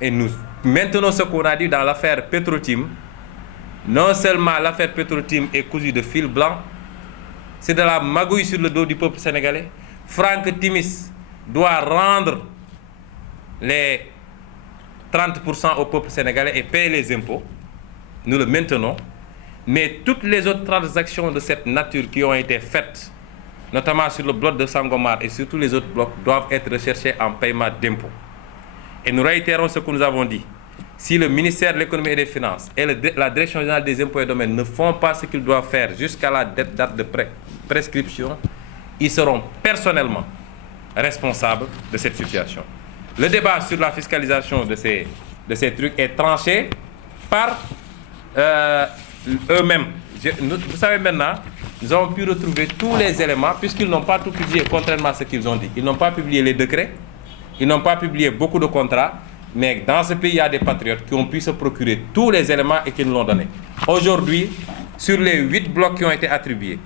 Et nous maintenons ce qu'on a dit dans l'affaire Petro-Tim. Non seulement l'affaire Petro-Tim est cousue de fil blanc, c'est de la magouille sur le dos du peuple sénégalais. Franck Timis doit rendre les 30% au peuple sénégalais et payer les impôts. Nous le maintenons. Mais toutes les autres transactions de cette nature qui ont été faites, notamment sur le bloc de Sangomar et sur tous les autres blocs, doivent être recherchées en paiement d'impôts. Et nous réitérons ce que nous avons dit. Si le ministère de l'économie et des finances et la direction générale des impôts et domaines ne font pas ce qu'ils doivent faire jusqu'à la date de prescription, ils seront personnellement responsables de cette situation. Le débat sur la fiscalisation de ces trucs est tranché par eux-mêmes. Vous savez maintenant, nous avons pu retrouver tous les éléments puisqu'ils n'ont pas tout publié contrairement à ce qu'ils ont dit. Ils n'ont pas publié les décrets, ils n'ont pas publié beaucoup de contrats, mais dans ce pays, il y a des patriotes qui ont pu se procurer tous les éléments et qui nous l'ont donné. Aujourd'hui, sur les 8 blocs qui ont été attribués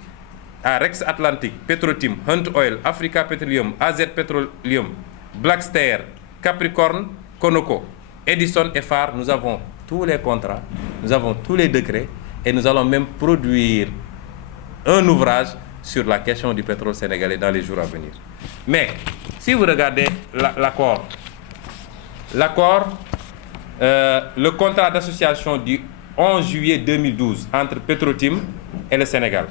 à Rex Atlantic, Petro-Tim, Hunt Oil, Africa Petroleum, AZ Petroleum, Blackstar, Capricorn, Conoco, Edison et Phare, nous avons tous les contrats, nous avons tous les décrets et nous allons même produire un ouvrage sur la question du pétrole sénégalais dans les jours à venir. Mais si vous regardez l'accord, le contrat d'association du 11 juillet 2012 entre Petro-Tim et le Sénégal,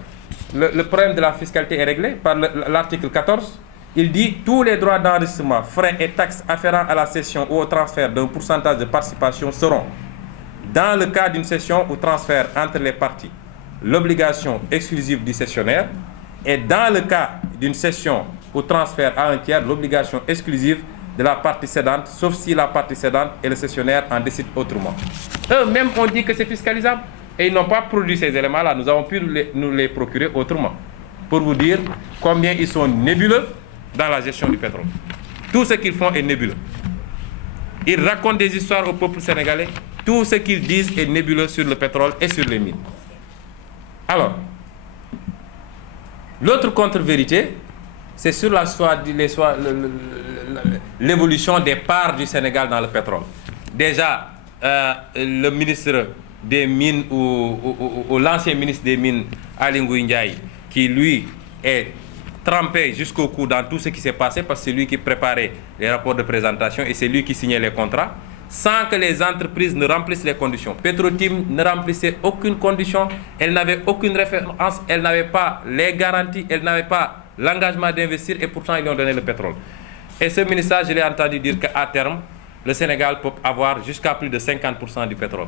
le problème de la fiscalité est réglé par l'article 14. Il dit « Tous les droits d'enregistrement, frais et taxes afférents à la cession ou au transfert d'un pourcentage de participation seront, dans le cas d'une cession ou transfert entre les parties, l'obligation exclusive du cessionnaire et dans le cas d'une cession ou transfert à un tiers, l'obligation exclusive de la partie cédante, sauf si la partie cédante et le cessionnaire en décident autrement. » Eux-mêmes ont dit que c'est fiscalisable et ils n'ont pas produit ces éléments-là. Nous avons pu nous les procurer autrement pour vous dire combien ils sont nébuleux dans la gestion du pétrole. Tout ce qu'ils font est nébuleux. Ils racontent des histoires au peuple sénégalais. Tout ce qu'ils disent est nébuleux sur le pétrole et sur les mines. Alors, l'autre contre-vérité, c'est sur l'évolution des parts du Sénégal dans le pétrole. Déjà, le ministre des Mines ou l'ancien ministre des Mines, Aly Ngouille Ndiaye, qui lui est trempé jusqu'au cou dans tout ce qui s'est passé parce que c'est lui qui préparait les rapports de présentation et c'est lui qui signait les contrats, sans que les entreprises ne remplissent les conditions. Petro-Tim ne remplissait aucune condition, elle n'avait aucune référence, elle n'avait pas les garanties, elle n'avait pas l'engagement d'investir et pourtant ils lui ont donné le pétrole. Et ce ministère, je l'ai entendu dire qu'à terme, le Sénégal peut avoir jusqu'à plus de 50% du pétrole.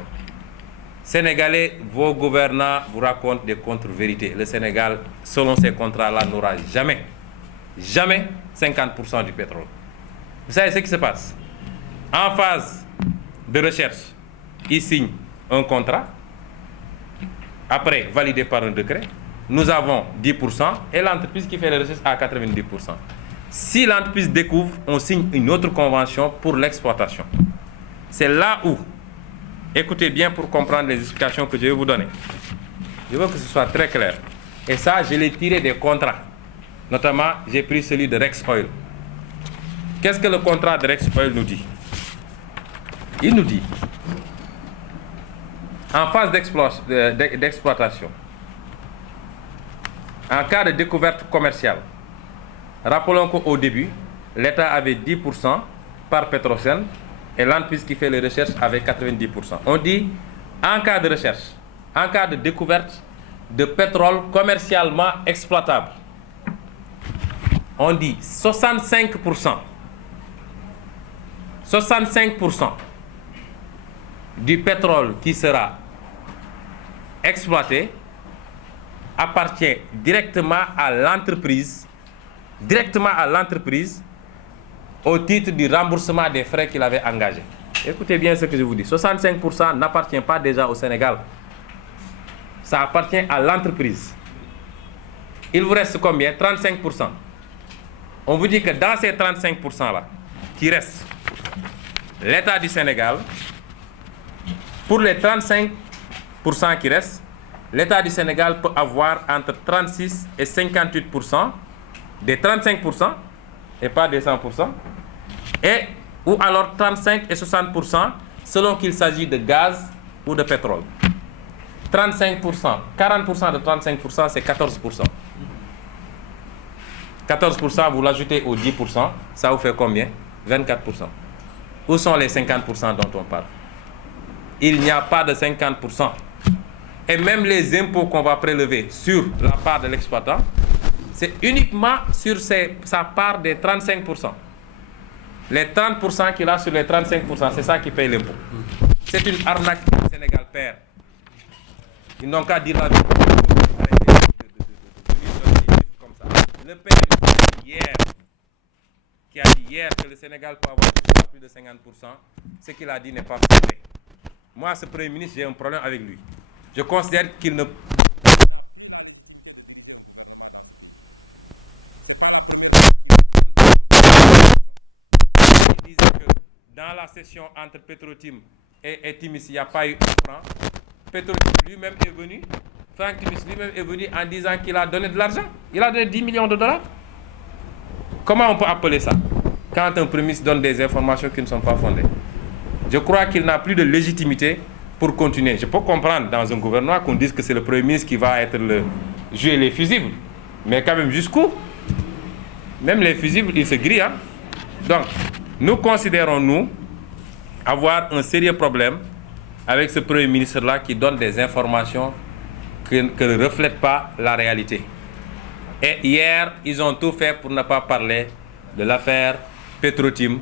Sénégalais, vos gouvernants vous racontent des contre-vérités. Le Sénégal, selon ces contrats-là, n'aura jamais 50% du pétrole. Vous savez ce qui se passe? En phase de recherche, ils signent un contrat, après validé par un décret. Nous avons 10% et l'entreprise qui fait les recherches a 90%. Si l'entreprise découvre, on signe une autre convention pour l'exploitation. C'est là où, écoutez bien pour comprendre les explications que je vais vous donner. Je veux que ce soit très clair. Et ça, je l'ai tiré des contrats. Notamment, j'ai pris celui de Rex Oil. Qu'est-ce que le contrat de Rex Oil nous dit? Il nous dit, en phase d'exploitation, en cas de découverte commerciale, rappelons qu'au début, l'État avait 10% par Petrosen et l'entreprise qui fait les recherches avait 90%. On dit, en cas de recherche, en cas de découverte de pétrole commercialement exploitable, on dit 65% du pétrole qui sera exploité appartient directement à l'entreprise au titre du remboursement des frais qu'il avait engagés. Écoutez bien ce que je vous dis. 65% n'appartient pas déjà au Sénégal. Ça appartient à l'entreprise. Il vous reste combien? 35%. On vous dit que dans ces 35%-là, qui restent, l'État du Sénégal, pour les 35% qui restent, l'État du Sénégal peut avoir entre 36 et 58% des 35% et pas des 100%. Et ou alors 35 et 60% selon qu'il s'agit de gaz ou de pétrole. 35%, 40% de 35%, c'est 14%. 14%, vous l'ajoutez aux 10%, ça vous fait combien? 24%. Où sont les 50% dont on parle? Il n'y a pas de 50%. Et même les impôts qu'on va prélever sur la part de l'exploitant, c'est uniquement sur sa part des 35%. Les 30% qu'il a sur les 35%, c'est ça qui paye l'impôt. C'est une arnaque que le Sénégal perd. Ils n'ont qu'à dire la vérité. Comme ça. Le père qui a dit hier que le Sénégal peut avoir plus de 50%, ce qu'il a dit n'est pas vrai. Moi, ce Premier ministre, j'ai un problème avec lui. Je considère qu'il ne... Il disait que dans la session entre Petro-Tim et Timis, il n'y a pas eu un franc. Petro-Tim lui-même est venu, Franck Timis lui-même est venu en disant qu'il a donné de l'argent. Il a donné 10 millions de dollars. Comment on peut appeler ça quand un Premier ministre donne des informations qui ne sont pas fondées? Je crois qu'il n'a plus de légitimité pour continuer. Je peux comprendre dans un gouvernement qu'on dise que c'est le Premier ministre qui va être jouer les fusibles. Mais quand même jusqu'où? Même les fusibles, ils se grillent. Hein? Donc, nous considérons, nous, avoir un sérieux problème avec ce Premier ministre-là qui donne des informations qui ne reflètent pas la réalité. Et hier, ils ont tout fait pour ne pas parler de l'affaire Petro-Tim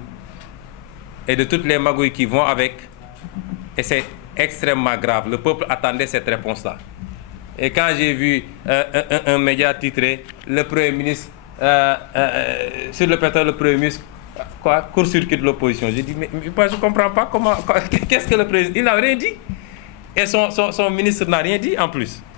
et de toutes les magouilles qui vont avec. Et c'est extrêmement grave. Le peuple attendait cette réponse-là. Et quand j'ai vu un média titré « Le Premier ministre, sur le pétrole, le Premier ministre, court-circuite l'opposition », j'ai dit « Mais je ne comprends pas comment... Qu'est-ce que le président... Il n'a rien dit. Et son ministre n'a rien dit en plus. »